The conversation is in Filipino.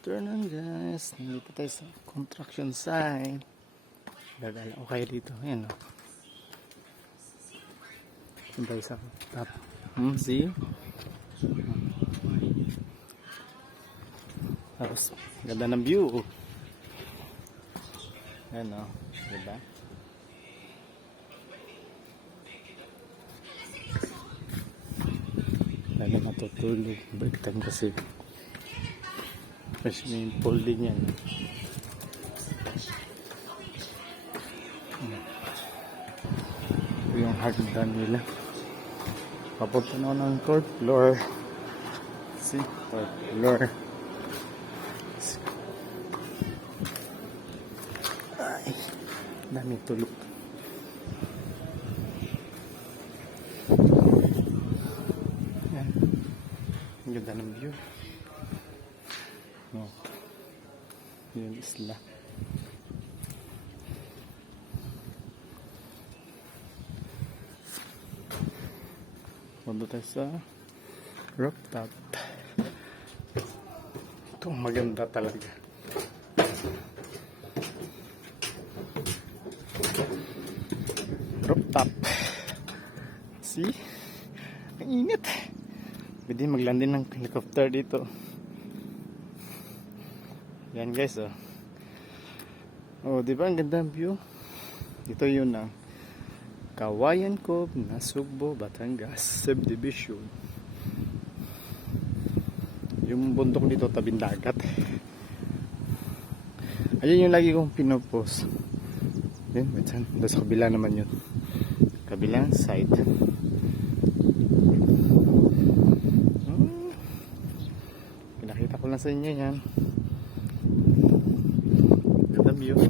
Afternoon guys, nandito tayo sa construction site. Gagala ko kayo dito. Ayan o. Doon tayo sa top. See? Tapos, ganda ng view. Ayan o. Diba? Lagi matutulog. Break time kasi. Kasi may folding yan. Ito yung hagdan nila. Papunta na ako ng third floor. See? Third floor. Ay, dami tulog. Yan. Ang ganda ng view. No. Yun isla. Punta tayo sa rooftop. Ito maganda talaga. Rooftop. See? Ang init. Pwede maglandin ng helicopter dito. Yan guys, oh. Oh, di ba ang ganda ng view? Ito yun ang Kawayan Cove, Nasugbo, Batangas Subdivision. Yung bundok dito tabing dagat. Ayun yung lagi kong pinopost. Yan, doon sa kabila naman yun. Kabilang side. Pinakita ko lang sa inyo yan.